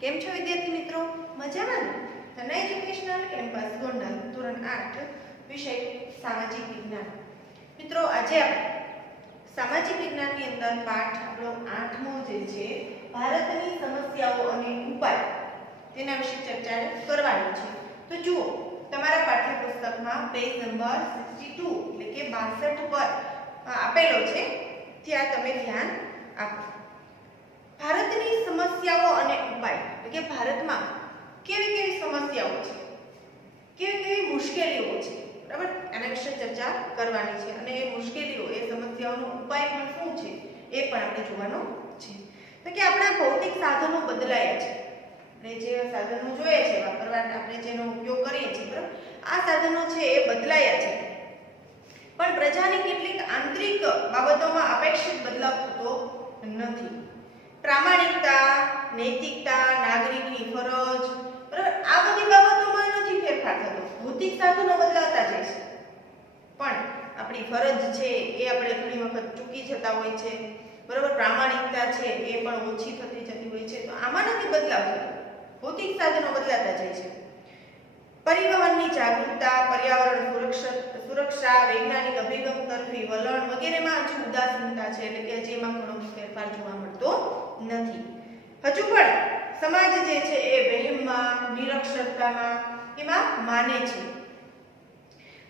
કેમ છો વિદ્યાર્થી મિત્રો? મજામાં ને? ધન એજ્યુકેશનલ કેમ્પસ ગોંડલ ધોરણ 8 વિષય સામાજિક વિજ્ઞાન. મિત્રો આજે આપણે સામાજિક વિજ્ઞાનની અંદર પાઠ આપણો 8મો જે છે ભારતની સમસ્યાઓ અને ઉપાય તેના વિશે ચર્ચા કરવાની છે. તો જુઓ તમારા પાઠ્યપુસ્તકમાં પેજ નંબર 62 એટલે કે 62 પર આપેલો છે, ત્યાં તમે ધ્યાન આપો. ભારતની સમસ્યાઓ અને ઉપાય એટલે કે ભારતમાં કેવી કેવી સમસ્યાઓ છે, કેવી કેવી મુશ્કેલીઓ છે, બરાબર, એના વિશે ચર્ચા કરવાની છે. અને એ મુશ્કેલીઓ એ સમસ્યાઓનો ઉપાય પણ શું છે એ પણ આપણે જોવાનો છે. તો કે આપણા ભૌતિક સાધનો બદલાયા છે, આપણે જે સાધનો જોઈએ છે વાપરવા, આપણે જેનો ઉપયોગ કરીએ છીએ, બરાબર, આ સાધનો છે એ બદલાયા છે, પણ પ્રજાની કેટલીક આંતરિક બાબતોમાં અપેક્ષિત બદલાવ થતો નથી. પ્રામાણિકતા, નૈતિકતા, નાગરિકની ફરજ, બરાબર, આ બધી બાબતોમાં નથી ફેરફાર થતો. ભૌતિક સાધનો બદલાતા જાય છે, પણ આપણી ફરજ છે એ આપણે ઘણી વખત ચૂકી જતા હોય છે, બરાબર. પ્રામાણિકતા છે એ પણ ઓછી થતી જતી હોય છે. તો આમાં નથી બદલાવ થતો, ભૌતિક સાધનો બદલાતા જાય છે. પરિવહનની જાગૃતતા, પર્યાવરણ સુરક્ષા, વૈજ્ઞાનિક અભિગમ તરફી વલણ વગેરેમાં હજુ ઉદાસીનતા છે, એટલે કે જેમાં ઘણો ફેરફાર જોવા મળતો નથી. હજુ પણ સમાજ જે છે એ વહેમમાં, નિરક્ષરતામાં એમાં માને છે.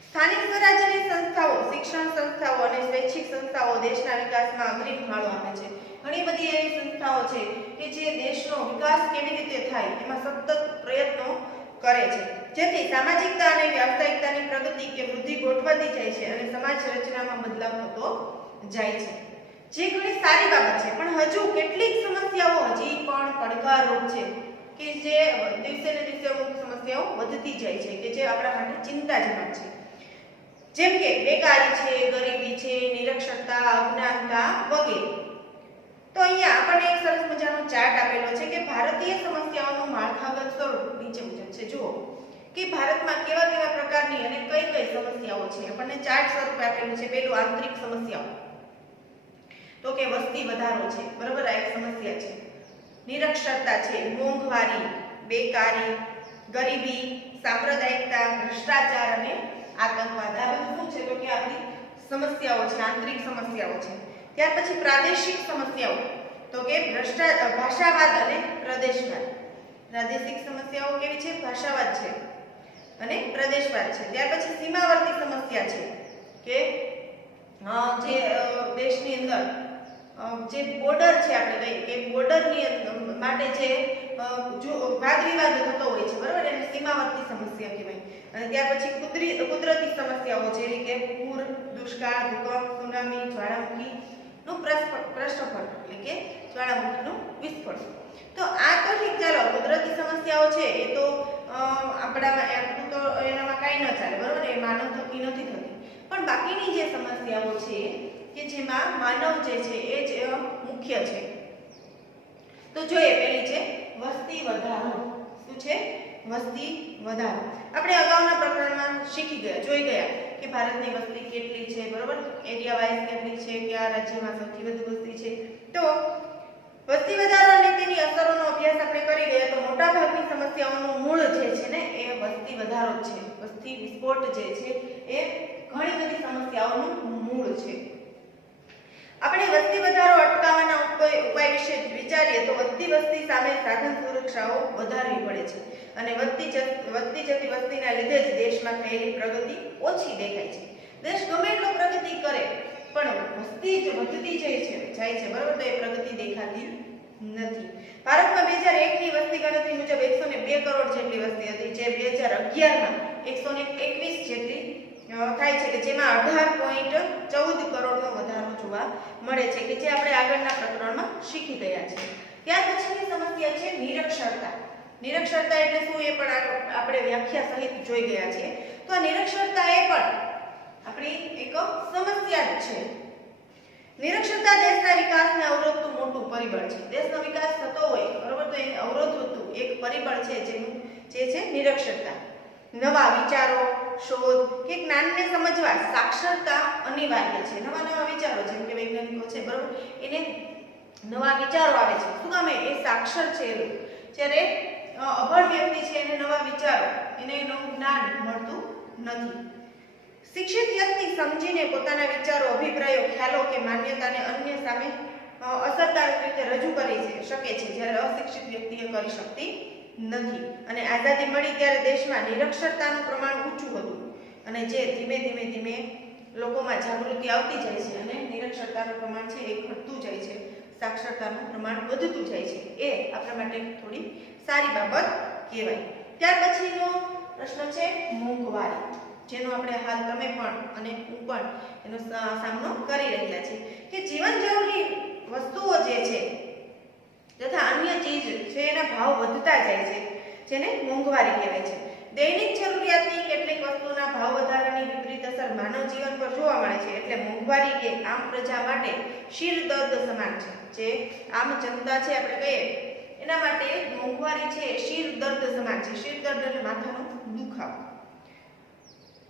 સ્થાનિક સ્વરાજ્યની સંસ્થાઓ, શિક્ષણ સંસ્થાઓ અને સ્વૈચ્છિક સંસ્થાઓ દેશના વિકાસમાં અગ્રીમ ફાળો આપે છે. ઘણી બધી એવી સંસ્થાઓ છે કે જે દેશનો વિકાસ કેવી રીતે થાય એમાં સતત પ્રયત્નો કરે છે, જેથી સામાજિકતા અને વ્યાવસાયિકતાની પ્રગતિ કે વૃદ્ધિ ગોઠવાતી જાય છે અને સમાજ રચનામાં બદલાવ થતો જાય છે, જે ઘણી સારી બાબત છે. પણ હજુ કેટલીક સમસ્યાઓ હજી પણ પડકારરૂપ છે કે જે દિવસે ને દિવસે અમુક સમસ્યાઓ વધતી જાય છે કે જે આપણા માટે ચિંતાજનક છે, જેમ કે બેકારી છે, ગરીબી છે, નિરક્ષરતા, અજ્ઞાનતા વગેરે. તો અહીંયા આપણને એક સરસ મજાનો ચાર્ટ આપેલો છે કે ભારતીય સમસ્યાઓનું માળખાગત સ્વરૂપ નીચે મુજબ છે. જુઓ કે ભારતમાં કેવા કેવા પ્રકારની અને કઈ કઈ સમસ્યાઓ છે. આપણને ચાર્ટ સ્વરૂપે આપેલું છે. પહેલું આંતરિક સમસ્યાઓ, તો કે વસ્તી વધારો છે, બરાબર, આ એક સમસ્યા છે. નિરક્ષરતા છે, મોંઘવારી, બેકારી, ગરીબી, સાંપ્રદાયિકતા, ભ્રષ્ટાચાર અને આતંકવાદ. આ બધું શું છે તો કે આપણી સમસ્યાઓ છે, આંતરિક સમસ્યાઓ છે. ત્યાર પછી પ્રાદેશિક સમસ્યાઓ, તો કે ભાષાવાદ અને પ્રદેશવાદ. પ્રાદેશિક સમસ્યાઓ કેવી છે? ભાષાવાદ છે અને પ્રદેશવાદ છે. ત્યાર પછી સીમાવર્તી સમસ્યા છે કે જે દેશની અંદર જે બોર્ડર છે, આપણે કહીએ કે બોર્ડરની માટે જે વાદ વિવાદ થતો હોય છે, બરાબર, એને સીમાવર્તી સમસ્યા કહેવાય. અને ત્યાર પછી કુદરતી સમસ્યાઓ છે કે પૂર, દુષ્કાળ, ભૂકંપ, સુનામી, જ્વાળામુખી નું પ્રસ્ફોટન એટલે કે જ્વાળામુખીનું વિસ્ફોટ. તો આ તો ઠીક, ચાલો, કુદરતી સમસ્યાઓ છે એ તો આપણામાં એટલું તો એનામાં કાંઈ ન ચાલે, બરાબર, એ માનવ થકી નથી થતી. પણ બાકીની જે સમસ્યાઓ છે કે જેમાં માનવ જે છે એ જ મુખ્ય છે. તો જોઈએ, પહેલી છે વસ્તી વધારો. શું છે? વસ્તી વધારો. આપણે અગાઉના પ્રકરણમાં શીખી ગયા, જોઈ ગયા કે ભારતની વસ્તી કેટલી છે, બરાબર, એરિયા વાઇઝ કેટલી છે, કયા રાજ્યમાં સૌથી વધુ વસ્તી છે. તો વસ્તી વધારો અને તેની અસરોનો અભ્યાસ આપણે કરી ગયા. તો મોટા ભાગની સમસ્યાઓનું મૂળ જે છે ને એ વસ્તી વધારો જ છે. વસ્તી વિસ્ફોટ જે છે એ ઘણી બધી સમસ્યાઓનું મૂળ છે. આપણે વસ્તી વધારો અટકાવવાના ઉપાય વિશે વિચારીએ તો વધતી વસ્તી સામે સાધન સુરક્ષાઓ વધારવી પડે છે અને વધતી જતી વસ્તીના લીધે જ દેશમાં થયેલી પ્રગતિ ઓછી દેખાય છે. દેશ ગમે એટલો પ્રગતિ કરે પણ વસ્તી જ વધતી જાય છે, બરાબર, તો એ પ્રગતિ દેખાતી નથી. ભારતમાં 2001 ની વસ્તી ગણતરી મુજબ 102 કરોડ જેટલી વસ્તી હતી, જે 2011 માં 121 જેટલી થાય છે કે જેમાં 18.14 કરોડનો વધારો જોવા મળે છે કે જે આપણે આગળના પ્રકરણમાં શીખી ગયા છે. ત્યાર પછીની સમસ્યા છે નિરક્ષરતા. નિરક્ષરતા એટલે શું એ પણ આપણે વ્યાખ્યા સહિત જોઈ ગયા છીએ. તો નિરક્ષરતા એ પણ આપણી એક સમસ્યા જ છે. નિરક્ષરતા દેશના વિકાસને અવરોધતું મોટું પરિબળ છે. દેશનો વિકાસ થતો હોય, બરોબર, તો એને અવરોધતું એક પરિબળ છે જે છે નિરક્ષરતા. નવા વિચારો, શોધ કે જ્ઞાનને સમજવા સાક્ષરતા અનિવાર્ય છે. નવા વિચારો, જેમ કે વૈજ્ઞાનિકો છે, બરોબર, એને નવા વિચારો આવે છે. શું કામ? એ સાક્ષર છે. જ્યારે અભણ વ્યક્તિ છે એને નવા વિચારો, એને નવું જ્ઞાન મળતું નથી. શિક્ષિત વ્યક્તિ સમજીને પોતાના વિચારો, અભિપ્રાયો, ખ્યાલો કે માન્યતાને અન્ય સામે અસરકારક રીતે રજૂ કરી શકે છે, જ્યારે અશિક્ષિત વ્યક્તિ એ કરી શકતી નથી. અને આઝાદી મળી ત્યારે દેશમાં નિરક્ષરતાનું પ્રમાણ ઊંચું હતું અને જે ધીમે ધીમે લોકોમાં જાગૃતિ આવતી જાય છે અને નિરક્ષરતાનું પ્રમાણ છે એ ઘટતું જાય છે, સાક્ષરતાનું પ્રમાણ વધતું જાય છે, એ આપણા માટે થોડી સારી બાબત કહેવાય. ત્યાર પછીનો પ્રશ્ન છે મોંઘવારી, જેનો આપણે હાલ તમે પણ અને હું પણ એનો સામનો કરી રહ્યા છીએ કે જીવન જરૂરી વસ્તુઓ જે છે તથા અન્ય ચીજ છે એના ભાવ વધતા જાય છે, જેને મોંઘવારી કહેવાય છે. દૈનિક જરૂરિયાતની કેટલીક વસ્તુના ભાવ વધારાની વિપરીત અસર માનવ જીવન પર જોવા મળે છે. એટલે મોંઘવારી એ આમ પ્રજા માટે શિર દર્દ સમાન છે. જે આમ જનતા છે આપણે કહીએ એના માટે મોંઘવારી છે શિર દર્દ સમાન છે. શિર દર્દ એટલે માથાનો દુખાવો.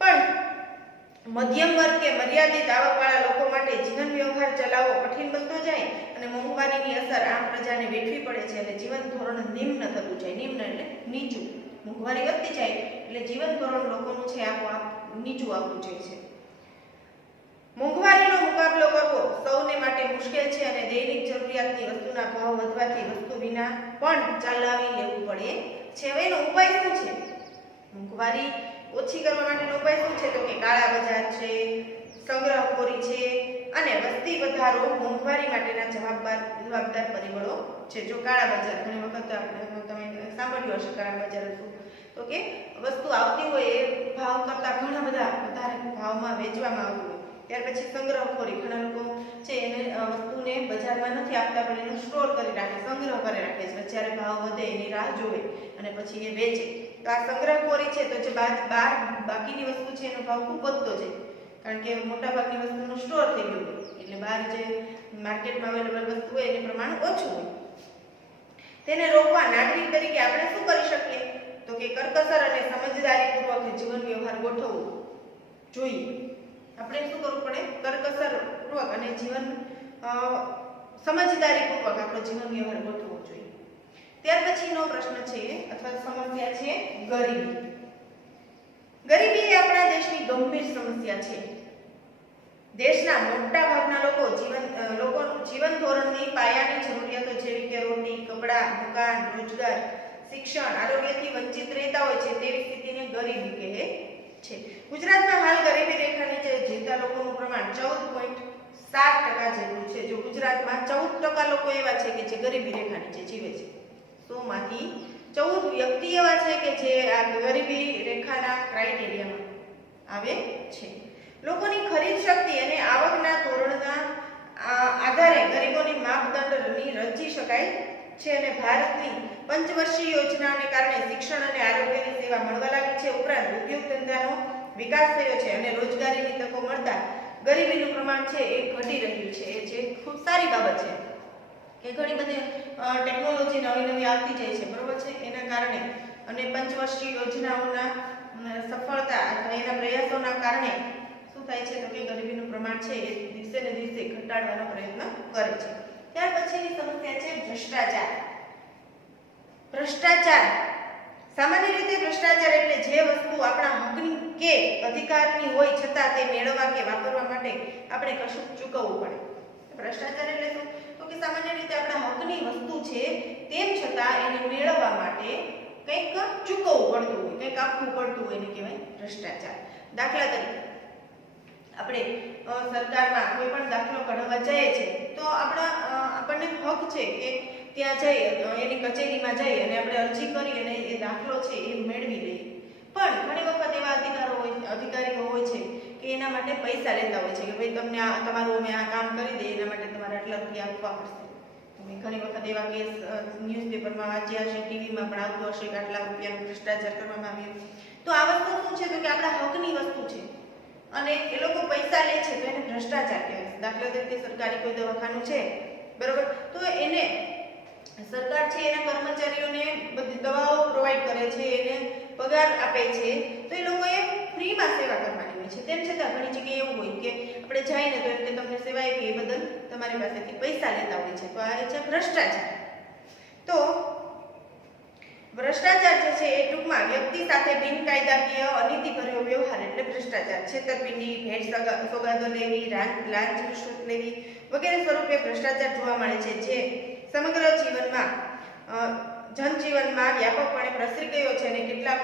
પણ મધ્યમ વર્ગ કે મર્યાદિત આવકવાળા લોકો માટે જીવન વ્યવહાર ચલાવવો કઠિન બનતો જાય અને મોંઘવારીની અસર આમ પ્રજાને વેઠવી પડે છે અને જીવન ધોરણ નિમ્ન થતું જાય. નિમ્ન એટલે નીચું. મોંઘવારી વધતી જાય એટલે જીવન ધોરણ લોકોનું છે આપોઆપ નીચું આવતું જાય છે. મોંઘવારીનો મુકાબલો કરવો સૌને માટે મુશ્કેલ છે અને દૈનિક જરૂરિયાતની વસ્તુના ભાવ વધવાથી વસ્તુ વિના પણ ચલાવી લેવું પડે છે. હવે એનો ઉપાય શું છે? મોંઘવારી ઓછી કરવા માટેનો ઉપાય શું છે? તો કે કાળા બજાર છે, સંગ્રહખોરી છે અને વસ્તી વધારો મોંઘવારી માટેના જવાબદાર પરિબળો છે. જો કાળા બજાર, ઘણી વખત તમે સાંભળ્યું હશે કાળા બજાર હતું, તો કે વસ્તુ આવતી હોય એ ભાવ કરતાં ઘણા બધા વધારે ભાવમાં વેચવામાં આવતું હોય. ત્યાર પછી સંગ્રહખોરી, ઘણા લોકો છે એને વસ્તુને બજારમાં નથી આપતા પણ એનો સ્ટોર કરી રાખે, સંગ્રહ કરી રાખે છે. જ્યારે ભાવ વધે એની રાહ જોવે અને પછી એ વેચે. તો આ સંગ્રહખોરી છે. તો જે બહાર બાકીની વસ્તુ છે એનો ભાવ ખૂબ વધતો જાય, કારણ કે મોટા ભાગની વસ્તુનું સ્ટોર થઈ ગયું હોય એટલે બહાર જે માર્કેટમાં અવેલેબલ વસ્તુ હોય એનું પ્રમાણ ઓછું હોય. તેને રોકવા નાગરિક તરીકે આપણે શું કરી શકીએ? તો કે કરકસર અને સમજદારીપૂર્વક જીવન વ્યવહાર ગોઠવવો જોઈએ. આપણે શું કરવું પડે? કરકસરપૂર્વક અને સમજદારીપૂર્વક આપણો જીવન વ્યવહાર ગોઠવવો જોઈએ. ત્યાર પછીનો પ્રશ્ન છે અથવા સમસ્યા છે ગરીબી. ગરીબી એ આપણા દેશની ગંભીર સમસ્યા છે. દેશના મોટા ભાગના લોકો જીવન ધોરણની પાયાની જરૂરિયાતો જેવી કે રોટી, કપડાં, મકાન, રોજગાર, શિક્ષણ, આરોગ્યથી વંચિત રહેતા હોય છે. તેવી સ્થિતિને ગરીબી કહે છે. ગુજરાતમાં હાલ ગરીબી રેખા નીચે જીવતા લોકોનું પ્રમાણ 14.7% જેટલું છે. જો ગુજરાતમાં 14% લોકો એવા છે કે જે ગરીબી રેખા નીચે જીવે છે. 100 માંથી 14 વ્યક્તિ એવા છે કે જે આ ગરીબી રેખાના ક્રાઇટેરિયામાં આવે છે. લોકોની ખરીદ શક્તિ અને આવકના ધોરણના આધારે ગરીબોની માપદંડની રચી શકાય છે અને ભારતની પંચવર્ષીય યોજનાઓને કારણે શિક્ષણ અને આરોગ્યની સેવા મળવા લાગી છે. ઉપરાંત ઉદ્યોગ ધંધાનો વિકાસ થયો છે અને રોજગારીની તકો મળતા ગરીબીનું પ્રમાણ છે એ ઘટી રહ્યું છે. એ જે ખૂબ સારી બાબત છે કે ઘણી બધી ટેકનોલોજી નવી આવતી જાય છે, બરોબર છે. એના કારણે અને પંચવર્ષીય યોજનાઓના સફળતા અથવા એના પ્રયાસોના કારણે શું થાય છે? તો કે ગરીબીનું પ્રમાણ છે એ દિવસે ને દિવસે ઘટાડવાનો પ્રયત્ન કરે છે. ત્યાર પછીની સમસ્યા છે ભ્રષ્ટાચાર. ભ્રષ્ટાચાર સામાન્ય રીતે ભ્રષ્ટાચાર એટલે જે વસ્તુ આપણા હકની કે અધિકારની હોય છતાં તે મેળવવા કે વાપરવા માટે આપણે કશું ચૂકવવું પડે. ભ્રષ્ટાચાર એટલે શું? તો કે સામાન્ય રીતે આપણા હકની વસ્તુ છે તેમ છતાં એને મેળવવા માટે કંઈક ચૂકવવું પડતું હોય, કંઈક આપવું પડતું હોય, એને કહેવાય ભ્રષ્ટાચાર. દાખલા તરીકે આપણે સરકારમાં કોઈ પણ દાખલો કઢાવવા જઈએ છીએ તો આપણને હક છે કે ત્યાં જઈ એની કચેરીમાં જઈ અને આપણે અરજી કરી અને એ દાખલો છે એ મેળવી લઈએ. પણ ઘણી વખત એવા અધિકારીઓ હોય છે કે એના માટે પૈસા લેતા હોય છે કે ભાઈ તમને તમારું અમે આ કામ કરી દઈએ, એના માટે તમારે આટલા રૂપિયા આપવા પડશે. તમે ઘણી વખત એવા કેસ ન્યૂઝપેપરમાં વાંચ્યા હશે, ટીવીમાં પણ આવતું હશે કે આટલા રૂપિયાનો ભ્રષ્ટાચાર કરવામાં આવ્યો. તો આ વસ્તુ શું છે? તો કે આપણા હકની વસ્તુ છે અને એ લોકો પૈસા લે છે તો એને ભ્રષ્ટાચાર કહેવાય. દાખલા તરીકે સરકારી કોઈ દવાખાનું છે, બરોબર, તો એને સરકાર છે એના કર્મચારીઓને બધી દવાઓ પ્રોવાઈડ કરે છે, એને પગાર આપે છે, તો એ લોકોએ ફ્રીમાં સેવા કરવાની હોય છે. તેમ છતાં ઘણી જગ્યાએ એવું હોય કે આપણે જઈને તો એમ કે તમને સેવા આપી એ બદલ તમારી પાસેથી પૈસા લેતા હોય છે. તો આ છે ભ્રષ્ટાચાર. તો ભ્રષ્ટાચાર જે છે એ ટૂંકમાં વ્યક્તિ સાથે બિનકાયદાકીય અનીતિભર્યો વ્યવહાર એટલે ભ્રષ્ટાચાર, છેતરપિંડી, ભેટ સોગાદો લેવી, લાંચ રિશ્વત લેવી વગેરે સ્વરૂપે ભ્રષ્ટાચાર જોવા મળે છે, જે સમગ્ર જીવનમાં જનજીવનમાં વ્યાપકપણે પ્રસરી ગયો છે અને કેટલાક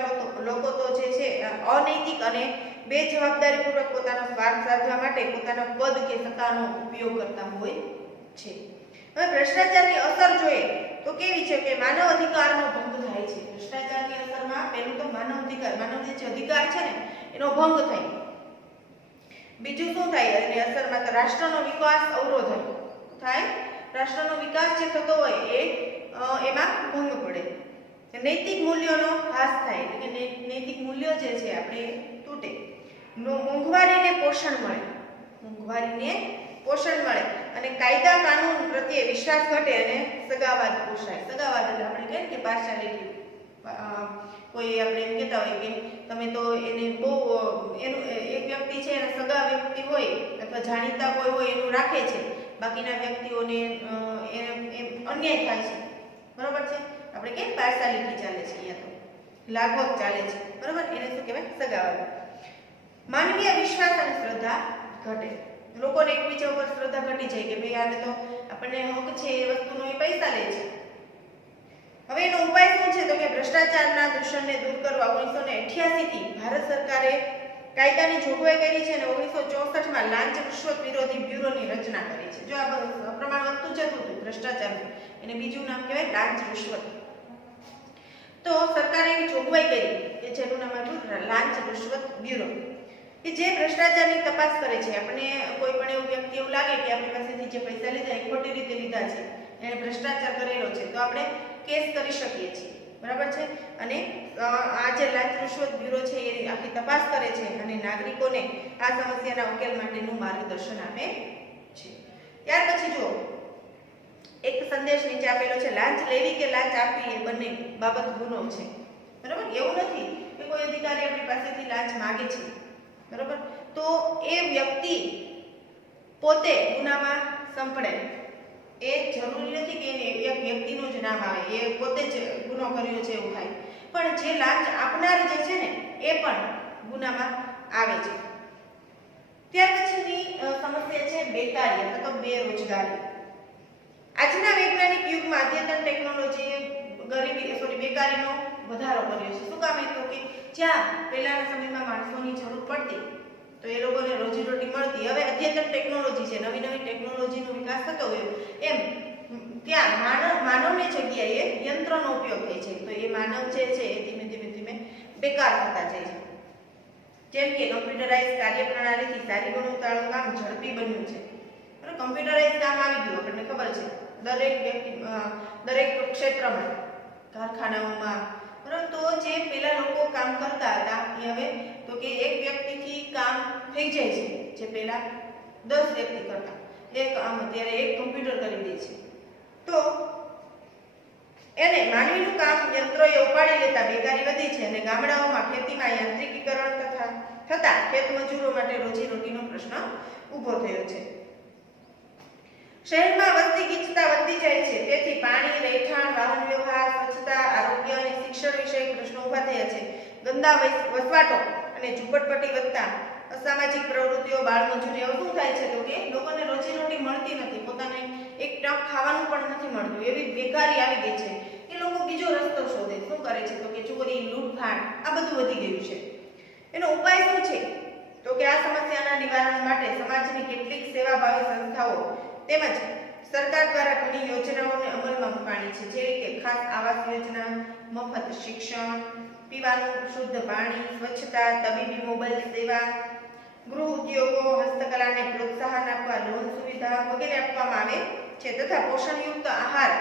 લોકો તો જે છે અનૈતિક અને બેજવાબદારીપૂર્વક પોતાનો સ્વાર્થ સાધવા માટે પોતાના પદ કે સત્તાનો ઉપયોગ કરતા હોય છે. હવે ભ્રષ્ટાચારની અસર જોઈએ તો કેવી છે કે માનવ અધિકારનો ભંગ થાય છે. ભ્રષ્ટાચારની અસરમાં પહેલું તો માનવ જે અધિકાર છે ને એનો ભંગ થાય. બીજું શું થાય એની અસરમાં? તો રાષ્ટ્રનો વિકાસ અવરોધ થાય. રાષ્ટ્રનો વિકાસ જે થતો હોય એ એમાં ભંગ પડે. નૈતિક મૂલ્યોનો હાસ થાય એટલે કે નૈતિક મૂલ્યો જે છે આપણે તૂટે. મોંઘવારીને પોષણ મળે અને કાયદા કાનૂન પ્રત્યે વિશ્વાસ ઘટે અને સગાવાદ પોષાય. સગાવાદ એટલે આપણે કહીએ કે પાર્શિયાલિટી, કોઈ આપણે એમ કહેતા હોય કે તમે તો એને બહુ એનું એક વ્યક્તિ છે એને સગા વ્યક્તિ હોય અથવા જાણીતા કોઈ હોય એનું રાખે છે, બાકીના વ્યક્તિઓને અન્યાય થાય છે. બરોબર છે? આપણે કે પાર્શિયાલિટી ચાલે છે, અહીંયા તો લાગવગ ચાલે છે. બરોબર? એને શું કહેવાય? સગાવાદ. માનવીય વિશ્વાસ અને શ્રદ્ધા ઘટે. લોકોને એકબીજા ઉપર શ્રદ્ધા ઘટી જાય કે ભાઈ આને તો આપણને હક છે એ વસ્તુનો એ પૈસા લે છે. હવે એનો ઉપાય શું છે? તો કે ભ્રષ્ટાચારના દૂષણને દૂર કરવા 1988 થી ભારત સરકારે કાયદાની જોગવાઈ કરી છે અને 1964 માં લાંચ રિશ્વત વિરોધી બ્યુરોની રચના કરી છે. જો આ પ્રમાણ વધતું જતું હતું ભ્રષ્ટાચારનું, એને બીજું નામ કહેવાય લાંચ રિશ્વત. તો સરકારે એવી જોગવાઈ કરી કે જેનું નામ હતું લાંચ રિશ્વત બ્યુરો, કે જે ભ્રષ્ટાચારની તપાસ કરે છે. આપણે કોઈ પણ એવું વ્યક્તિ એવું લાગે કે આપણી પાસેથી જે પૈસા લીધા એ ખોટી રીતે લીધા છે, એને ભ્રષ્ટાચાર કરેલો છે, તો આપણે કેસ કરી શકીએ છીએ. બરાબર છે? અને આ જે લાંચ રિશ્વત બ્યુરો છે એ આખી તપાસ કરે છે અને નાગરિકોને આ સમસ્યાના ઉકેલ માટેનું માર્ગદર્શન આપે છે. ત્યાર પછી જો એક સંદેશ નીચે આપેલો છે, લાંચ લેવી કે લાંચ આપવી એ બંને બાબત ગુનો છે. બરાબર? એવું નથી કે કોઈ અધિકારી આપણી પાસેથી લાંચ માંગે છે, બરાબર, તો એ વ્યક્તિ પોતે ગુનામાં સંપડે. એ જરૂરી નથી કે એક વ્યક્તિનું જ નામ આવે, એ પોતે જ ગુનો કર્યો છે એવું થાય, પણ જે લાંચ આપનાર જે છે ને એ પણ ગુનામાં આવે છે. ત્યાર પછીની સમસ્યા છે બેકારી અથવા તો બેરોજગારી. આજના વૈજ્ઞાનિક યુગમાં અદ્યતન ટેકનોલોજીએ બેકારીનો વધારો કર્યો છે. શું કામ? તો કે જ્યાં પહેલાના સમયમાં માણસોની જરૂર પડતી તો એ લોકોને રોજીરોટી મળતી, હવે અદ્યતન ટેકનોલોજી છે, નવી નવી ટેકનોલોજીનો વિકાસ થતો ગયો, એમ ત્યાં માનવની જગ્યાએ યંત્રનો ઉપયોગ થાય છે. તો એ માનવ જે છે એ ધીમે ધીમે બેકાર થતા જાય છે. જેમ કે કમ્પ્યુટરાઇઝ કાર્યપ્રણાલીથી સારી ગુણવત્તાવાળું કામ ઝડપી બન્યું છે. કમ્પ્યુટરાઇઝ કામ આવી ગયું, આપણને ખબર છે, દરેક ક્ષેત્રમાં, કારખાનાઓમાં. પરંતુ જે પેલા લોકો કામ કરતા હતા એ હવે તો કે એક વ્યક્તિથી કામ થઈ જાય છે, જે પેલા 10 વ્યક્તિ કરતા એક કામ અત્યારે એક કમ્પ્યુટર કરી દે છે. તો એને માનવીનું કામ યંત્રોએ ઉપાડી લેતા બેકારી વધી છે અને ગામડાઓમાં ખેતીમાં યાંત્રિકીકરણ થતા ખેતમજૂરો માટે રોજીરોટીનો પ્રશ્ન ઊભો થયો છે. શહેરમાં વસ્તી ગીચતા વધતી જાય છે, તેથી પાણી, રહેઠાણ, વાહન વ્યવહાર, સ્વચ્છતા, આરોગ્ય અને શિક્ષણ વિષયક પ્રશ્નો ઊભા થયા છે. ગંદા વસવાટો અને ઝૂંપડપટ્ટી વધતા અસામાજિક પ્રવૃત્તિઓ, બાળમજૂરી. શું થાય છે? તો કે લોકોને રોજીરોટી મળતી નથી, પોતાને એક ટક ખાવાનું પણ નથી મળતું, એવી બેકારી આવી ગઈ છે કે લોકો બીજો રસ્તો શોધે. શું કરે છે? તો કે ચોરી, લૂંટફાટ, આ બધું વધી ગયું છે. એનો ઉપાય શું છે? તો કે આ સમસ્યાના નિવારણ માટે સમાજની કેટલીક સેવાભાવી સંસ્થાઓ તેમજ સરકાર દ્વારા ઘણી યોજનાઓને અમલમાં મૂકાણી છે, જેવી કે ખાસ આવાસ યોજના, મફત શિક્ષણ, પીવાનું શુદ્ધ પાણી, સ્વચ્છતા, તબીબી મોબાઈલ સેવા, ગૃહ ઉદ્યોગો, હસ્તકલાને પ્રોત્સાહન આપવા લોન સુવિધા વગેરે આપવામાં આવે છે તથા પોષણયુક્ત આહાર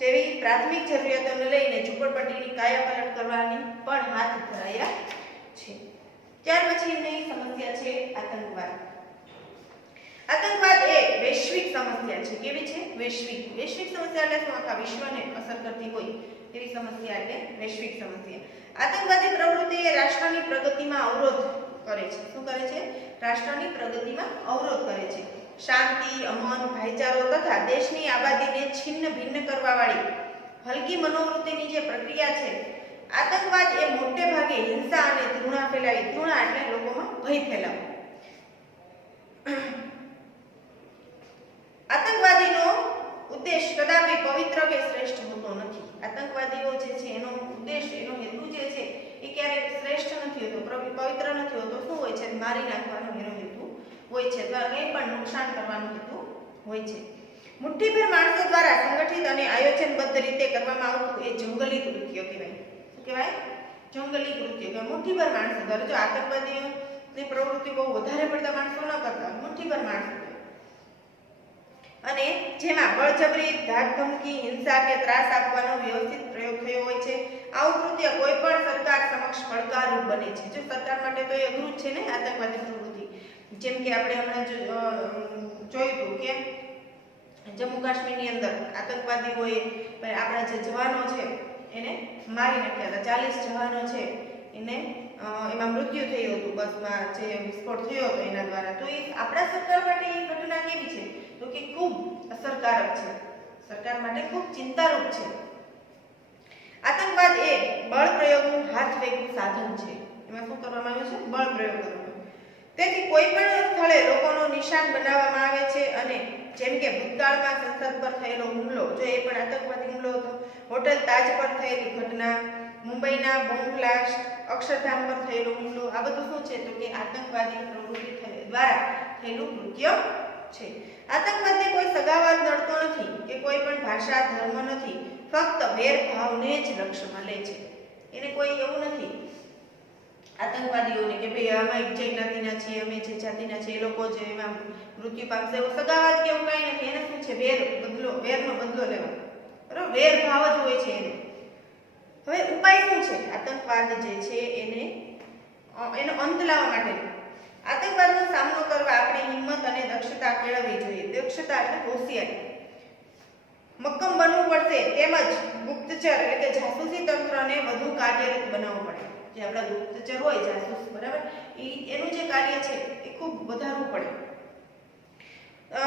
જેવી પ્રાથમિક જરૂરિયાતોને લઈને ઝૂંપડપટ્ટીની કાયાપલટ કરવાની પણ હાથ ધરાયા છે. ત્યાર પછીની સમસ્યા છે આતંકવાદ. આતંકવાદ એ વૈશ્વિક સમસ્યા છે. કેવી છે? વૈશ્વિક સમસ્યા એટલે શું? આખા વિશ્વને અસર કરતી હોય એવી સમસ્યા એટલે વૈશ્વિક સમસ્યા. આતંકવાદી પ્રવૃત્તિ એ રાષ્ટ્રની પ્રગતિમાં અવરોધ કરે છે. શું કરે છે? રાષ્ટ્રની પ્રગતિમાં અવરોધ કરે છે. શાંતિ, અમન, ભાઈચારો તથા દેશની આબાદીને છિન્ન ભિન્ન કરવાવાળી હલકી મનોવૃત્તિની જે પ્રક્રિયા છે, આતંકવાદ એ મોટે ભાગે હિંસા અને ઘૃણા ફેલાવી. ઘૃણા એટલે લોકોમાં ભય ફેલાવો. આતંકવાદીનો ઉદ્દેશ કદાપી પવિત્ર કે શ્રેષ્ઠ હોતો નથી. આતંકવાદીઓ જે છે એનો ઉદ્દેશ, એનો હેતુ જે છે એ ક્યારેય શ્રેષ્ઠ નથી હોતો, પવિત્ર નથી હોતો. શું હોય છે? મારી નાખવાનો એનો હેતુ હોય છે, અથવા કંઈ પણ નુકસાન કરવાનો હેતુ હોય છે. મુઠ્ઠીભર માણસો દ્વારા સંગઠિત અને આયોજનબદ્ધ રીતે કરવામાં આવતું એ જંગલી કૃત્ય કહેવાય. શું કહેવાય? જંગલી કૃત્ય કહેવાય. મુઠ્ઠીભર માણસો દ્વારા. જો આતંકવાદીઓની પ્રવૃત્તિ બહુ વધારે પડતા માણસો ન કરતા, મુઠ્ઠીભર માણસો, અને જેમાં બળજબરી, ધાક ધમકી, હિંસા કે ત્રાસ આપવાનો વ્યવસ્થિત પ્રયોગ થયો હોય છે. આવું કૃત્ય કોઈ પણ સરકાર સમક્ષ પડકારરૂપ બને છે. જો સરકાર માટે તો એ અઘરું જ છે ને આતંકવાદી પ્રવૃત્તિ. જેમ કે આપણે હમણાં જોયું હતું કે જમ્મુ કાશ્મીરની અંદર આતંકવાદીઓએ આપણા જે જવાનો છે એને મારી નાખ્યા હતા. 40 જવાનો છે એને એમાં મૃત્યુ થયું હતું, બસમાં જે વિસ્ફોટ થયો હતો એના દ્વારા. તો એ આપણા સરકાર માટે એ ઘટના કેવી છે? તો કે ખૂબ અસરકારક છે, સરકાર માટે ખૂબ ચિંતારૂપ છે. આતંકવાદ એ બળ પ્રયોગનું હાથ વેગનું સાધન છે. એમાં શું કરવામાં આવ્યું છે? બળ પ્રયોગ કરવામાં. તેથી કોઈ પણ સ્થળે લોકોનો નિશાન બનાવવામાં આવે છે. અને જેમ કે ભૂતકાળમાં સંસદ પર થયેલો હુમલો, જો એ પણ આતંકવાદી હુમલો હતો. હોટેલ તાજ પર થયેલી ઘટના, મુંબઈના બોમ્બ બ્લાસ્ટ, અક્ષરધામ પર થયેલો હુમલો, આ બધું શું છે? તો કે આતંકવાદી પ્રવૃત્તિ દ્વારા થયેલું કૃત્ય છે. આતંકવાદને કોઈ સગાવાદ નડતો નથી કે કોઈ પણ ભાષા, ધર્મ નથી. ફક્ત વેરભાવને જ લક્ષ્યમાં લે છે. એને કોઈ એવું નથી આતંકવાદીઓને કે ભાઈ અમે એક જૈન જ્ઞાતિના છીએ, અમે જે જાતિના છીએ, એ લોકો જે એમાં મૃત્યુ પામશે, એવું સગાવાદ કે એવું કાંઈ નથી. એને શું છે? વેરનો બદલો લેવો. બરાબર? વેરભાવ જ હોય છે એને. હવે ઉપાય શું છે? આતંકવાદ જે છે એનો અંત લાવવા માટે આતંકવાદનો સામનો કરવા આપણે હિંમત અને દક્ષતા કેળવવી જોઈએ. દક્ષતા એટલે હોશિયારી. મક્કમ બનવું પડશે. તેમજ ગુપ્તચર એટલે કે જાસૂસી તંત્રને વધુ કાર્યરત બનાવવું પડે. જે આપણા ગુપ્તચર હોય, જાસૂસ, બરાબર, એનું જે કાર્ય છે એ ખૂબ વધારવું પડે.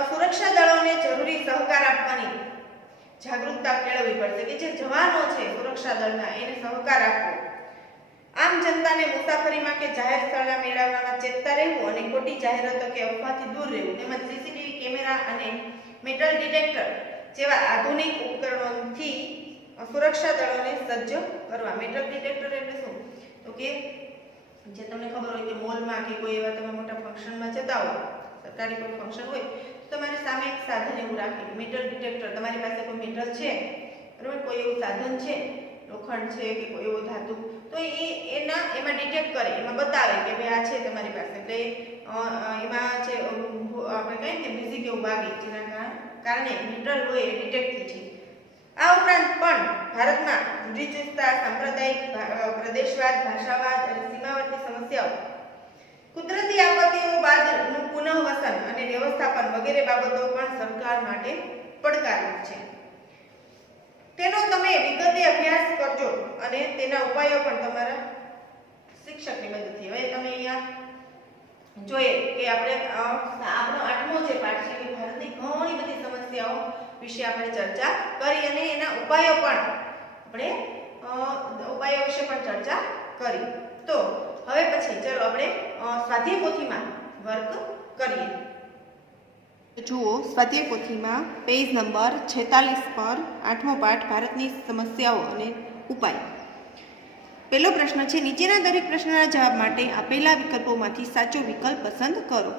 સુરક્ષા દળોને જરૂરી સહકાર આપવાની જાગૃતતા કેળવવી પડશે કે જે જવાનો છે સુરક્ષા દળના એને સહકાર આપવો. આમ જનતાને મુસાફરીમાં કે જાહેર સ્થળના મેળાવડામાં ચેતતા રહેવું અને ખોટી જાહેરાતો કે અફવાથી દૂર રહેવું. તેમજ સીસીટીવી કેમેરા અને મેટલ ડિટેક્ટર જેવા આધુનિક ઉપકરણોથી સુરક્ષા દળોને સજ્જ કરવા. મેટલ ડિટેક્ટર એટલે શું? તો કે જે તમને ખબર હોય કે મોલમાં કે કોઈ એવા તમે મોટા ફંક્શનમાં જતા હોય, સરકારી કોઈ ફંક્શન હોય, તો તમારી સામે એક સાધન એવું રાખે, મેટલ ડિટેક્ટર. તમારી પાસે કોઈ મેટલ છે, બરાબર, કોઈ એવું સાધન છે, લોખંડ છે કે કોઈ એવો ધાતુ, તો એમાં ડિટેક્ટ કરે, એમાં બતાવે કે ભાઈ આ છે તમારી પાસે. એટલે એમાં જે આપણે કહીએ ને મ્યુઝિક એવું વાગે, જેના કારણે મેટલ હોય એ ડિટેક્ટ થઈ છે. આ ઉપરાંત પણ ભારતમાં રૂઢિચુસ્તતા, સાંપ્રદાયિક, પ્રદેશવાદ, ભાષાવાદ અને સીમાવર્તી સમસ્યાઓ, કુદરતી આપત્તિઓ બાદનું પુનઃવસન અને વ્યવસ્થાપન વગેરે બાબતો પણ સરકાર માટે પડકારરૂપ છે. તેનો તમે વિગતે અભ્યાસ કરજો અને તેના ઉપાયો પણ તમારા શિક્ષકની મદદથી. હવે તમે અહીંયા જોઈએ કે આપણે આપણો 8મો જે પાઠ છે કે ભારતની ઘણી બધી સમસ્યાઓ વિશે આપણે ચર્ચા કરી અને એના ઉપાયો વિશે પણ ચર્ચા કરી. તો હવે પછી ચલો આપણે સ્વાધ્યાય પોથીમાં વર્ક કરીએ. જુઓ, સ્વાધ્યાય પોથીમાં પેજ નંબર 46 પર 8મો પાઠ ભારતની સમસ્યાઓ અને ઉપાય. પહેલો પ્રશ્ન છે, નીચેના દરેક પ્રશ્નના જવાબ માટે આપેલા વિકલ્પોમાંથી સાચો વિકલ્પ પસંદ કરો.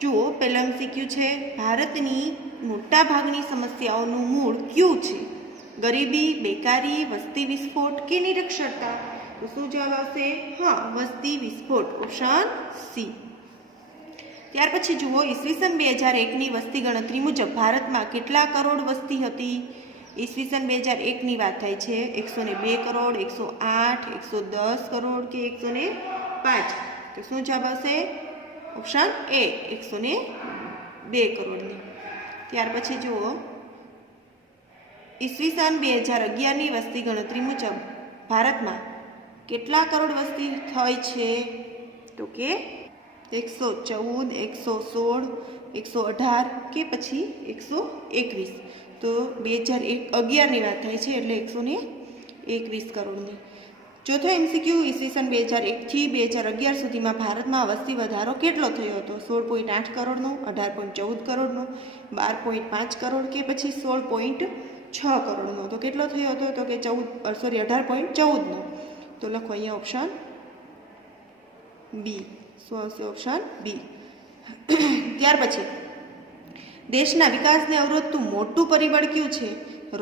જુઓ, પહેલો એમસીક્યુ છે, ભારતની મોટા ભાગની સમસ્યાઓનું મૂળ કયું છે? ગરીબી, બેકારી, વસ્તી વિસ્ફોટ કે નિરક્ષરતા? તો શું જવાબ આવશે? હા, વસ્તી વિસ્ફોટ, ઓપ્શન સી. ત્યાર પછી જુઓ, ઈસવીસન 2001ની વસ્તી ગણતરી મુજબ ભારતમાં કેટલા કરોડ વસ્તી હતી? ઈસવીસન 2001ની વાત થાય છે. 102 કરોડ, 108, 110 કરોડ કે 105? તો શું જવાબ આવશે? ઓપ્શન એ, 102 કરોડની. ત્યાર પછી જુઓ, ઈસવીસન 2011ની વસ્તી ગણતરી મુજબ ભારતમાં કેટલા કરોડ વસ્તી થઈ છે? તો કે 114, 116, 118 કે પછી 121? તો 2011ની વાત થાય છે, એટલે 121 કરોડની. ચોથો MCQ ઈસવીસન 2001થી 2011 સુધીમાં ભારતમાં વસ્તી વધારો કેટલો થયો હતો? 16.8 કરોડનો, 18.14 કરોડનો, 12.5 કરોડ કે પછી 16.6 કરોડનો? તો કેટલો થયો હતો? તો કે 18.14નો. તો લખો અહીંયા ઓપ્શન બી. શું આવશે? Option B. ત્યાર પછી દેશના વિકાસને અવરોધતું મોટું પરિબળ કયું છે?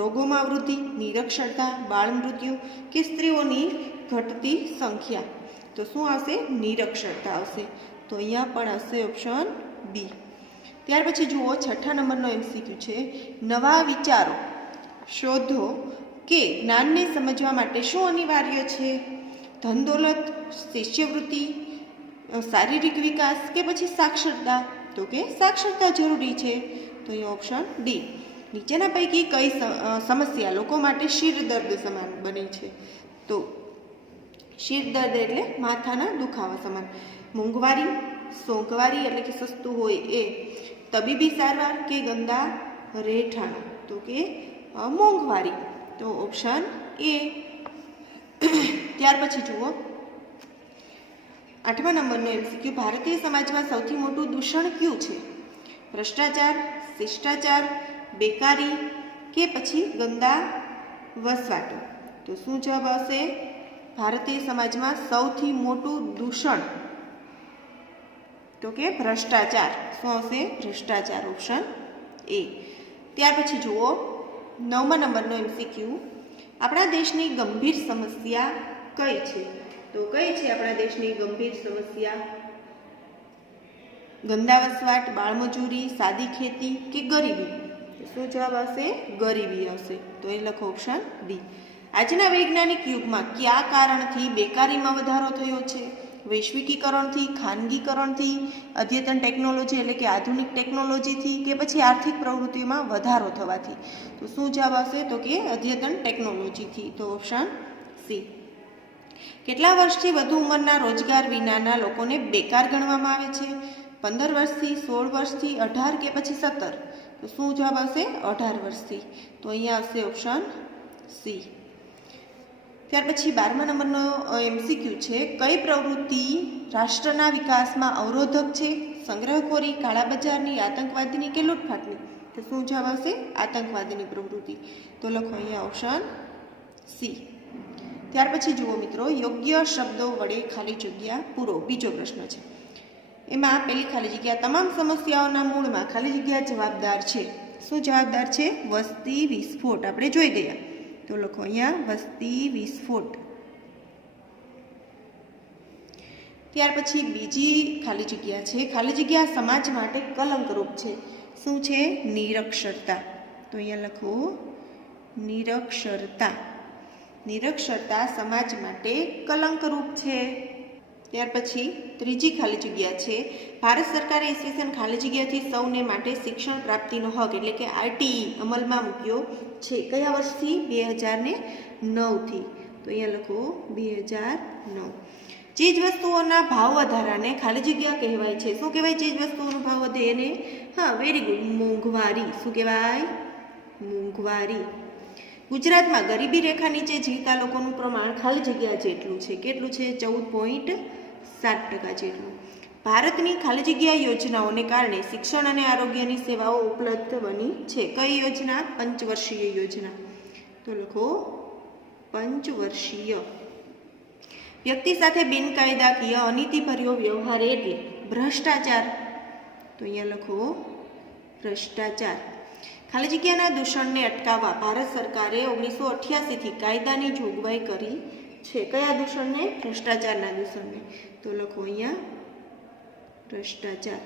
રોગોમાં વૃદ્ધિ, નિરક્ષરતા, બાળ મૃત્યુ કે સ્ત્રીઓની ઘટતી સંખ્યા? તો શું આવશે? નિરક્ષરતા આવશે. તો અહીંયા પણ આવશે ઓપ્શન બી. ત્યાર પછી જુઓ, છઠ્ઠા નંબરનો MCQ છે, નવા વિચારો શોધો કે જ્ઞાનને સમજવા માટે શું અનિવાર્ય છે? ધન દોલત, શિષ્યવૃત્તિ, શારીરિક વિકાસ કે પછી સાક્ષરતા? તો કે સાક્ષરતા જરૂરી છે. તો એ ઓપ્શન ડી. નીચેના પૈકી કઈ સમસ્યા લોકો માટે શિર દર્દ સમાન બને છે? તો શિર દર્દ એટલે માથાના દુખાવા સમાન. મોંઘવારી, સોંઘવારી એટલે કે સસ્તું હોય એ, તબીબી સારવાર કે ગંદા રહેઠાણ? તો કે મોંઘવારી. તો ઓપ્શન એ. ત્યાર પછી જુઓ, આઠમા નંબરનો MCQ, ભારતીય સમાજમાં સૌથી મોટું દૂષણ કયું છે? ભ્રષ્ટાચાર, શિષ્ટાચાર, બેકારી કે પછી ગંદા વસવાટો? તો શું જવાબ આવશે? ભારતીય સમાજમાં સૌથી મોટું દૂષણ તો કે ભ્રષ્ટાચાર. શું આવશે? ભ્રષ્ટાચાર. Option A. ત્યાર પછી જુઓ, નવમા નંબરનો MCQ, આપણા દેશની ગંભીર સમસ્યા કઈ છે? તો કઈ છે આપણા દેશની ગંભીર સમસ્યા? ગંદા વસવાટ, બાળમજૂરી, સાદી ખેતી કે ગરીબી? શું જવાબ આવશે? ગરીબી આવશે. તો એ લખો ઓપ્શન બી. આજના વૈજ્ઞાનિક યુગમાં કયા કારણથી બેકારીમાં વધારો થયો છે? વૈશ્વિકીકરણથી, ખાનગીકરણથી, અદ્યતન ટેકનોલોજી એટલે કે આધુનિક ટેકનોલોજીથી કે પછી આર્થિક પ્રવૃત્તિઓમાં વધારો થવાથી? તો શું જવાબ આવશે? તો કે અદ્યતન ટેકનોલોજીથી. તો ઓપ્શન સી. કેટલા વર્ષથી વધુ ઉંમરના રોજગાર વિનાના લોકોને બેકાર ગણવામાં આવે છે? 15 વર્ષથી, 16 વર્ષથી, 18 કે પછી 17? તો શું જવાબ આવશે? 18 વર્ષથી. તો અહીંયા આવશે ઓપ્શન સી. ત્યાર પછી 12મા નંબરનો MCQ છે, કઈ પ્રવૃત્તિ રાષ્ટ્રના વિકાસમાં અવરોધક છે? સંગ્રહખોરી, કાળાબજારની, આતંકવાદીની કે લૂંટફાટની? તો શું જવાબ આવશે? આતંકવાદીની પ્રવૃત્તિ. તો લખો અહીંયા ઓપ્શન સી. ત્યાર પછી જુઓ મિત્રો, યોગ્ય શબ્દો વડે ખાલી જગ્યા પૂરો. બીજો પ્રશ્ન છે, એમાં પેલી ખાલી જગ્યા, તમામ સમસ્યાઓના મૂળમાં ખાલી જગ્યા જવાબદાર છે. શું જવાબદાર છે? વસ્તી વિસ્ફોટ. આપણે જોઈ ગયા. તો લખો અહીંયા વસ્તી વિસ્ફોટ. ત્યાર પછી બીજી ખાલી જગ્યા છે, ખાલી જગ્યા સમાજ માટે કલંકરૂપ છે. શું છે? નિરક્ષરતા. તો અહીંયા લખો નિરક્ષરતા. નિરક્ષરતા સમાજ માટે કલંકરૂપ છે. ત્યાર પછી ત્રીજી ખાલી જગ્યા છે, ભારત સરકારે ઈસવીસન ખાલી જગ્યાથી સૌને માટે શિક્ષણ પ્રાપ્તિનો હક એટલે કે RTE અમલમાં મૂક્યો છે. કયા વર્ષથી? 2009થી. તો અહીંયા લખો 2009. ચીજ વસ્તુઓના ભાવ વધારાને ખાલી જગ્યા કહેવાય છે. શું કહેવાય? ચીજ વસ્તુઓનો ભાવ વધે એને, હા વેરી ગુડ, મોંઘવારી. શું કહેવાય? મોંઘવારી. ગુજરાતમાં ગરીબી રેખા નીચે જીવતા લોકોનું પ્રમાણ ખાલી જગ્યા જેટલું છે. કેટલું છે? 14.7% જેટલું. ભારતની ખાલી જગ્યા યોજનાઓને કારણે શિક્ષણ અને આરોગ્યની સેવાઓ ઉપલબ્ધ બની છે. કઈ યોજના? પંચવર્ષીય યોજના. તો લખો પંચવર્ષીય. વ્યક્તિ સાથે બિનકાયદાકીય અનીતિભર્યો વ્યવહાર એટલે ભ્રષ્ટાચાર. તો અહીંયા લખો ભ્રષ્ટાચાર. ખાલી જગ્યાના દૂષણને અટકાવવા ભારત સરકારે 1988થી કાયદાની જોગવાઈ કરી છે. કયા દૂષણને? ભ્રષ્ટાચારના દૂષણને. તો લખો અહીંયા ભ્રષ્ટાચાર.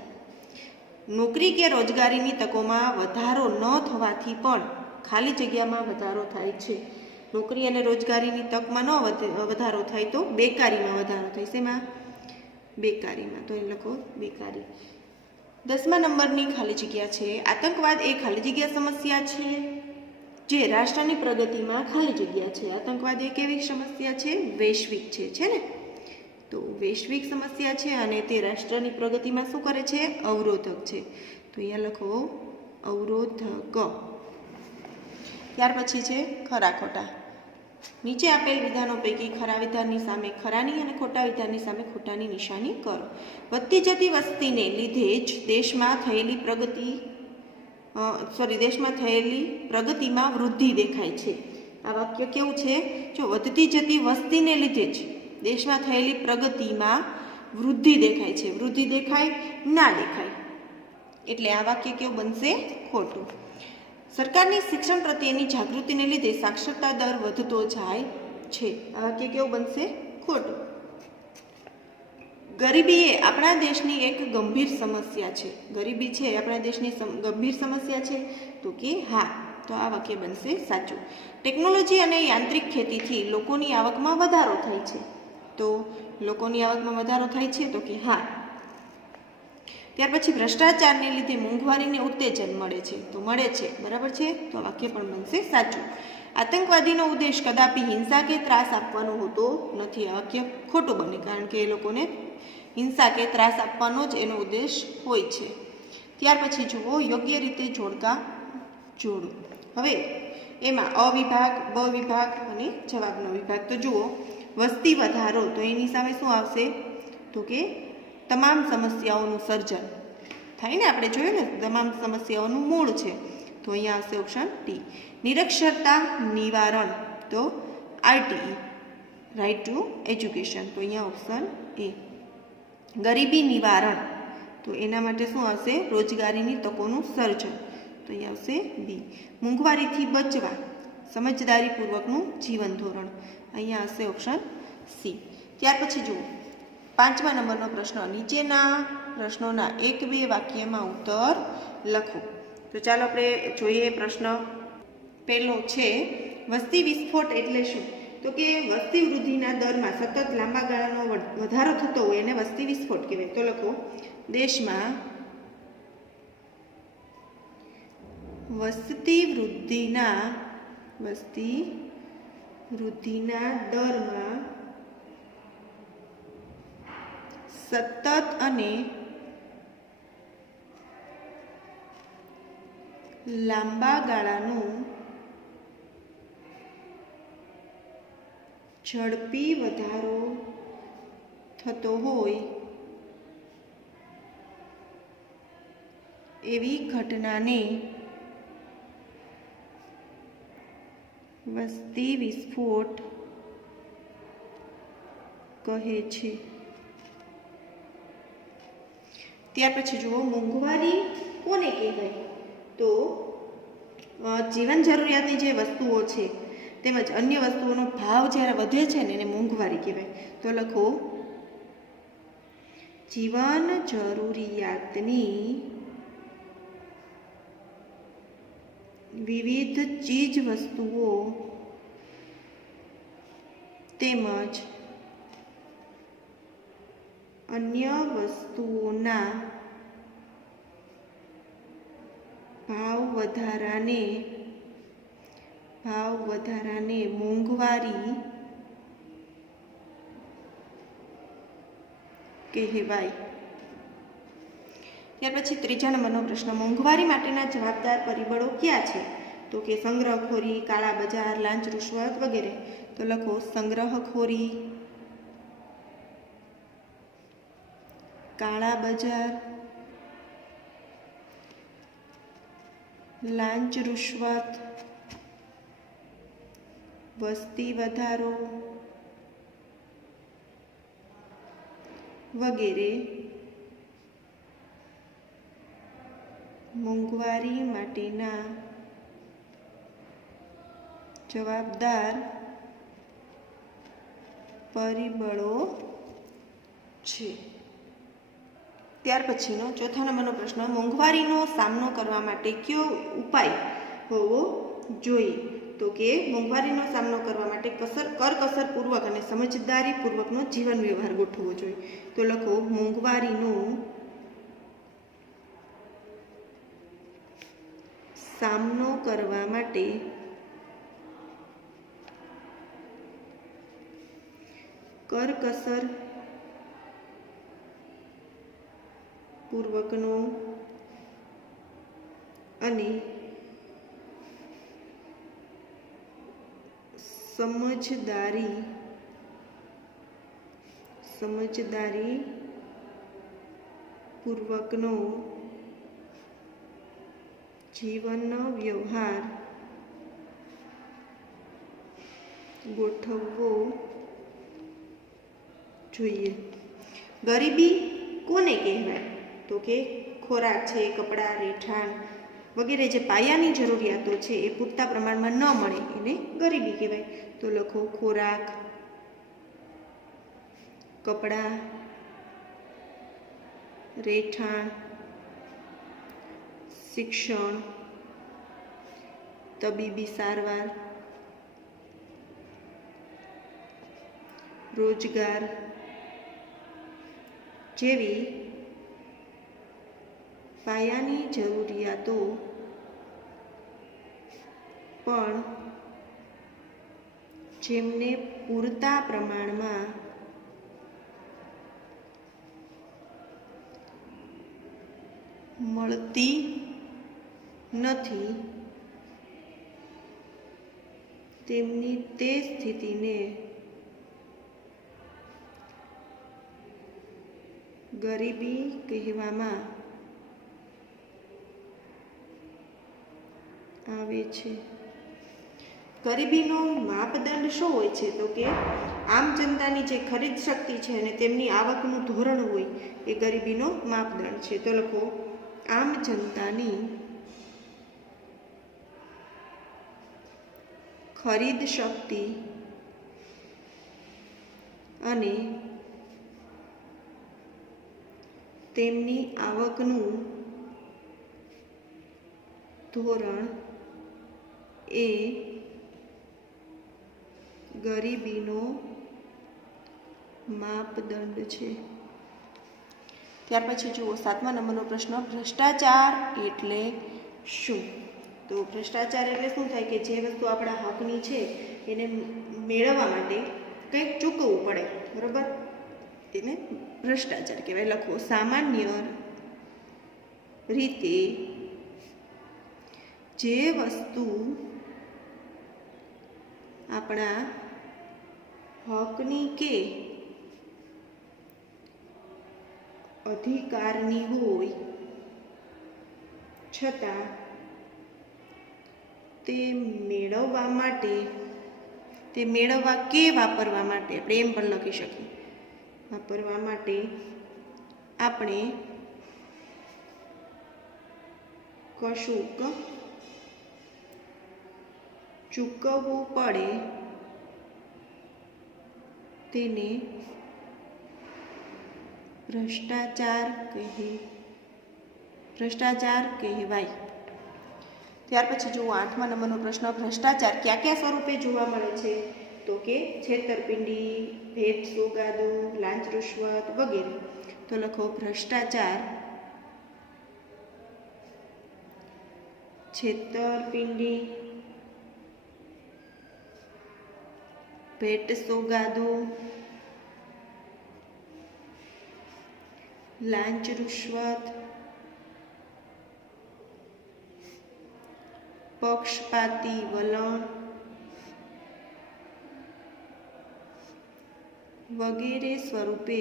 નોકરી કે રોજગારીની તકોમાં વધારો ન થવાથી પણ ખાલી જગ્યામાં વધારો થાય છે. નોકરી અને રોજગારીની તકમાં ન વધારો થાય તો બેકારીમાં વધારો થાય. શેમાં? બેકારીમાં. તો એ લખો બેકારી. 10મા નંબરની ખાલી જગ્યા છે, આતંકવાદ એ ખાલી જગ્યા સમસ્યા છે જે રાષ્ટ્રની પ્રગતિમાં ખાલી જગ્યા છે. આતંકવાદ એ કેવી સમસ્યા છે? વૈશ્વિક છે ને? તો વૈશ્વિક સમસ્યા છે અને તે રાષ્ટ્રની પ્રગતિમાં શું કરે છે? અવરોધક છે. તો અહીંયા લખો અવરોધક. ત્યાર પછી છે ખરા ખોટા. નીચે આપેલ વિધાનો પૈકી ખરા વિધાનની સામે ખરાની અને ખોટા વિધાનની સામે ખોટાની નિશાની કરો. વધતી જતી વસ્તીને લીધે જ દેશમાં થયેલી પ્રગતિમાં વૃદ્ધિ દેખાય છે. આ વાક્ય કેવું છે? જો વધતી જતી વસ્તીને લીધે જ દેશમાં થયેલી પ્રગતિમાં વૃદ્ધિ દેખાય છે. વૃદ્ધિ દેખાય ના દેખાય, એટલે આ વાક્ય કેવું બનશે? ખોટું. સરકારની શિક્ષણ પ્રત્યેની જાગૃતિને લીધે સાક્ષરતા દર વધતો જાય છે. આ વાક્ય કેવું બનશે? ખોટું. ગરીબી એ આપણા દેશની એક ગંભીર સમસ્યા છે. ગરીબી છે આપણા દેશની ગંભીર સમસ્યા છે, તો કે હા, તો આ વાક્ય બનશે સાચું. ટેકનોલોજી અને યાંત્રિક ખેતીથી લોકોની આવકમાં વધારો થાય છે, તો લોકોની આવકમાં વધારો થાય છે, તો કે હા. ત્યાર પછી ભ્રષ્ટાચારને લીધે મોંઘવારીને ઉત્તેજન મળે છે, તો મળે છે, બરાબર છે, તો વાક્ય પણ બનશે સાચું. આતંકવાદીનો ઉદ્દેશ કદાપી હિંસા કે ત્રાસ આપવાનો હોતો નથી. આ વાક્ય ખોટું બને, કારણ કે એ લોકોને હિંસા કે ત્રાસ આપવાનો જ એનો ઉદ્દેશ હોય છે. ત્યાર પછી જુઓ યોગ્ય રીતે જોડકા જોડો. હવે એમાં અ વિભાગ, બ વિભાગ અને જવાબનો વિભાગ. તો જુઓ વસ્તી વધારો, તો એની સામે શું આવશે? તો કે તમામ સમસ્યાઓનું સર્જન થાય ને, આપણે જોયું ને તમામ સમસ્યાઓનું મૂળ છે, તો અહીંયા આવશે ઓપ્શન ડી. નિરક્ષરતા નિવારણ, તો RTE, રાઇટ ટુ એજ્યુકેશન, તો અહીંયા ઓપ્શન એ. ગરીબી નિવારણ, તો એના માટે શું આવશે? રોજગારીની તકોનું સર્જન, તો અહીંયા આવશે બી. મોંઘવારીથી બચવા સમજદારીપૂર્વકનું જીવન ધોરણ, અહીંયા આવશે ઓપ્શન સી. ત્યાર પછી જુઓ 5મા નંબરનો પ્રશ્ન. નીચેના પ્રશ્નોના 1-2 વાક્યમાં ઉત્તર લખો. તો ચાલો આપણે જોઈએ. પ્રશ્ન પહેલો છે વસ્તી વિસ્ફોટ એટલે શું? તો કે વસ્તી વૃદ્ધિના દરમાં સતત લાંબા ગાળાનો વધારો થતો હોય એને વસ્તી વિસ્ફોટ કહેવાય. તો લખો દેશમાં વસ્તી વૃદ્ધિના દરમાં સતત અને લાંબા ગાળાનું ઝડપી વધારો થતો હોય એવી ઘટનાને વસ્તી વિસ્ફોટ કહે છે. ત્યાર પછી જુઓ મોંઘવારી કોને કહેવાય? તો જીવન જરૂરિયાતની જે વસ્તુઓ છે તેમજ અન્ય વસ્તુઓનો ભાવ જ્યારે વધે છે ને એને મોંઘવારી કહેવાય. તો લખો જીવન જરૂરિયાતની વિવિધ ચીજ વસ્તુઓ તેમજ અન્ય વસ્તુઓના ભાવ વધારાને મોંઘવારી કહેવાય. ત્યાર પછી 3જા નંબરનો પ્રશ્ન. મોંઘવારી માટેના જવાબદાર પરિબળો ક્યાં છે? તો કે સંગ્રહખોરી, કાળા બજાર, લાંચ રૂશ્વત વગેરે. તો લખો સંગ્રહખોરી, કાળા બજાર, લાંચ રૂશ્વત, વસ્તી વધારો વગેરે મોંઘવારી માટેના જવાબદાર પરિબળો છે. ત્યાર પછીનો 4થા નંબરનો પ્રશ્ન. મોંઘવારીનો સામનો કરવા માટે કયો ઉપાય હોવો જોઈએ? તો કે મોંઘવારીનો સામનો કરવા માટે કરકસરપૂર્વક અને સમજદારીપૂર્વકનો જીવન વ્યવહાર ગોઠવવો જોઈએ. તો લખો મોંઘવારીનો સામનો કરવા માટે કરકસર પૂર્વકનો અને સમજદારી પૂર્વકનો જીવનનો વ્યવહાર ગોઠવવો જોઈએ. ગરીબી કોને કહેવાય? તો કે ખોરાક છે, કપડાં, રહેઠાણ વગેરે જે પાયાની જરૂરિયાતો છે એ પૂરતા પ્રમાણમાં ન મળે એને ગરીબી કહેવાય. તો લખો ખોરાક, કપડાં, રહેઠાણ, શિક્ષણ, તબીબી સારવાર, રોજગાર જેવી પાયાની જરૂરિયાતો પણ જેમને પૂરતા પ્રમાણમાં મળતી નથી તેમની તે સ્થિતિને ગરીબી કહેવામાં આવે છે. ગરીબીનો માપદંડ શું હોય છે? તો કે આમ જનતાની જે ખરીદ શક્તિ છે અને તેમની આવકનું ધોરણ હોય એ ગરીબીનો માપદંડ છે. તો લખો આમ જનતાની ખરીદ શક્તિ અને તેમની આવકનું ધોરણ એ ગરીબીનો માપદંડ છે. ત્યાર પછી જુઓ 7મા નંબરનો પ્રશ્ન, ભ્રષ્ટાચાર એટલે શું? તો ભ્રષ્ટાચાર એટલે શું થાય કે જે વસ્તુ આપણા હકની છે એને મેળવવા માટે કંઈક ચૂકવવું પડે, બરોબર? એને ભ્રષ્ટાચાર કહેવાય. લખો સામાન્ય રીતે જે વસ્તુ આપણા હકની કે અધિકારની હોય છતાં તે મેળવવા કે વાપરવા માટે આપણે એમ પણ લખી શકીએ. વાપરવા માટે આપણે કશુંક ચૂકવવું પડે તેને ભ્રષ્ટાચાર કહેવાય. ત્યાર પછી જુઓ 8મા નંબરનો પ્રશ્ન, ભ્રષ્ટાચાર કયા કયા સ્વરૂપે જોવા મળે છે? તો કે છેતરપિંડી, ભેટ સોગાદો, લાંચ રૂશ્વત વગેરે. તો લખો ભ્રષ્ટાચાર છેતરપિંડી, ભેટ સોગાદો, લાંચ રૂશ્વત, પક્ષપાતી વલણ વગેરે સ્વરૂપે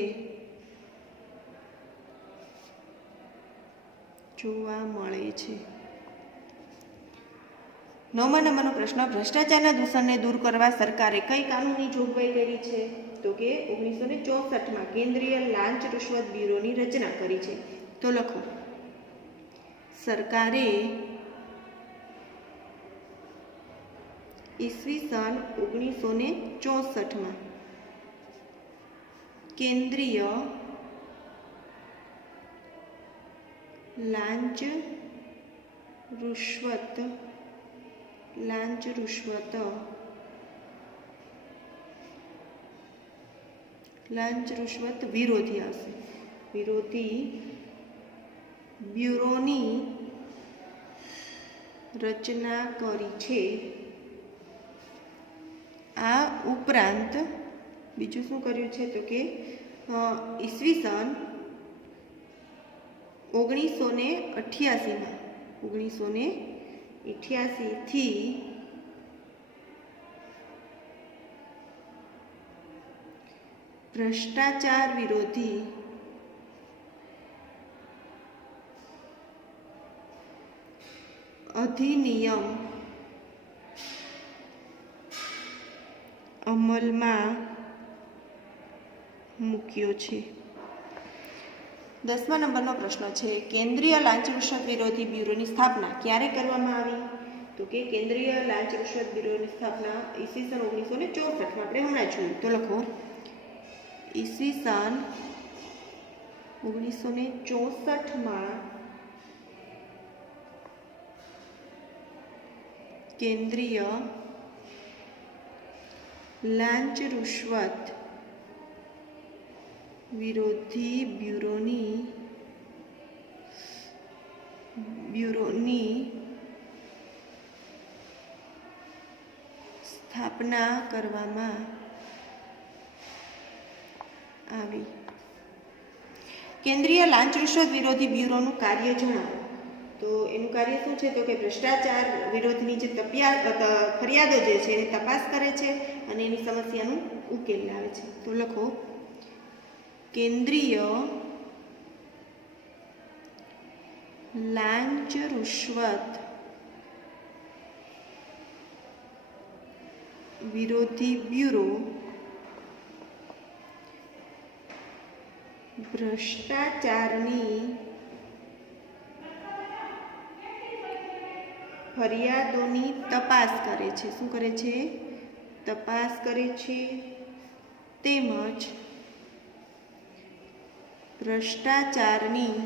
જોવા મળે છે. 9મા નંબરનો પ્રશ્ન, ભ્રષ્ટાચારના દૂષણને દૂર કરવા સરકારે કઈ કાનૂની જોગવાઈ કરી છે? તો કે 1964માં કેન્દ્રીય લાંચ રૂશ્વત બ્યુરોની રચના કરી છે. તો લખો સરકારે ઈસવીસન 1964માં કેન્દ્રીય લાંચ રૂશ્વત વિરોધી આવશે વિરોધી બ્યુરોની રચના કરી છે. આ ઉપરાંત બીજું શું કર્યું છે? તો કે ઈસવીસન 1988 થી ભ્રષ્ટાચાર વિરોધી અધિનિયમ અમલમાં મૂક્યો છે. 10મા નંબરનો પ્રશ્ન છે, કેન્દ્રીય લાંચ રૂશ્વત વિરોધી બ્યુરોની સ્થાપના ક્યારે કરવામાં આવી? તો કે કેન્દ્રીય લાંચ રૂશ્વત બ્યુરોની સ્થાપના ઈસવીસન 1964 આપણે હમણાં જોયું. તો લખો ઈસવીસન 1964 કેન્દ્રીય લાંચ રૂશ્વત વિરોધી બ્યુરોની સ્થાપના કરવામાં આવી. કેન્દ્રીય લાંચ રૂશ્વત વિરોધી બ્યુરોનું કાર્ય જણાવો. તો એનું કાર્ય શું છે? તો કે ભ્રષ્ટાચાર વિરોધની જે ફરિયાદો જે છે એ તપાસ કરે છે અને એની સમસ્યાનું ઉકેલ લાવે છે. તો લખો કેન્દ્રીય લાંચ રૂશ્વત વિરોધી બ્યુરો ભ્રષ્ટાચારની ફરિયાદોની તપાસ કરે છે. શું કરે છે? તપાસ કરે છે તેમજ ભ્રષ્ટાચારની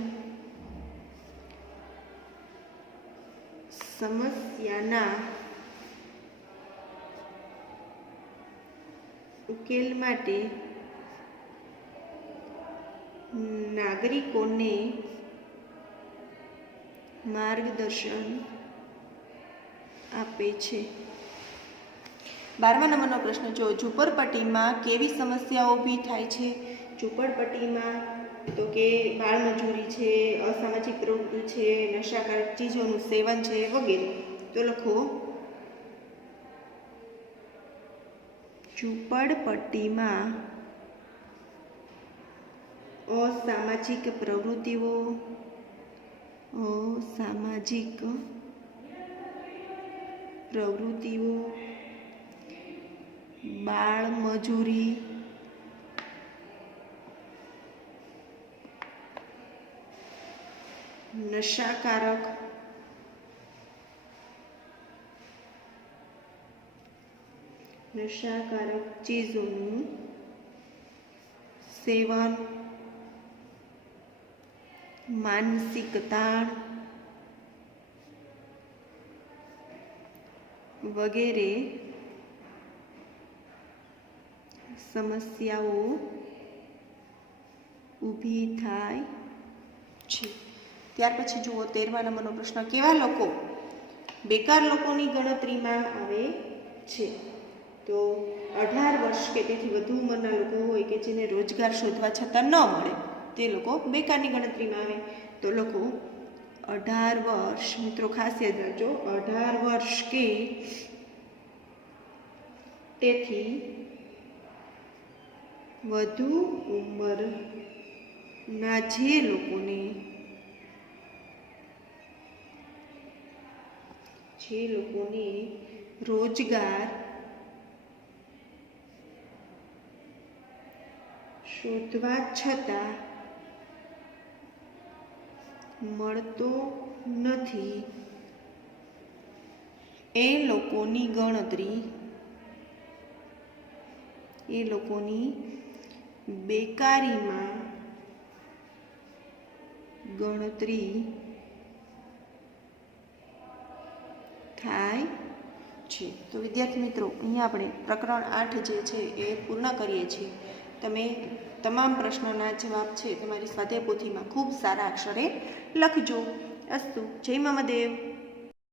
સમસ્યાના ઉકેલ માટે નાગરિકોને માર્ગદર્શન આપે છે. 12મા નંબરનો પ્રશ્ન જો ઝૂંપડપટ્ટીમાં કેવી સમસ્યાઓ ઊભી થાય છે? ઝૂંપડપટ્ટીમાં તો કે બાળમજૂરી છે, અસામાજિક પ્રવૃત્તિ છે, નશાકારક ચીજોનું સેવન છે વગેરે. તો લખો ઝૂંપડપટ્ટીમાં અસામાજિક પ્રવૃત્તિઓ, બાળમજૂરી, નશાકારક ચીજોનું સેવન, માનસિક તાણ વગેરે સમસ્યાઓ ઊભી થાય છે. ત્યાર પછી જુઓ 13મા નંબરનો પ્રશ્ન, કેવા લોકો બેકાર લોકોની ગણતરીમાં આવે છે? તો 18 વર્ષ કે તેથી વધુ ઉંમરના લોકો હોય કે જેને રોજગાર શોધવા છતાં ન મળે તે લોકો બેકારની ગણતરીમાં આવે. તો લખો 18 વર્ષ, મિત્રો ખાસ યાદ રાખજો, 18 વર્ષ કે તેથી વધુ ઉંમરના જે લોકોને રોજગાર શોધવા છતાં મળતો નથી એ લોકોની બેકારીમાં ગણતરી થાય છે. તો વિદ્યાર્થી મિત્રો, અહીંયા આપણે પ્રકરણ 8 જે છે એ પૂર્ણ કરીએ છીએ. તમે તમામ પ્રશ્નોના જવાબ છે તમારી સ્વાધ્યાય પોથીમાં ખૂબ સારા અક્ષરે લખજો. અસ્તુ. જય મહાદેવ.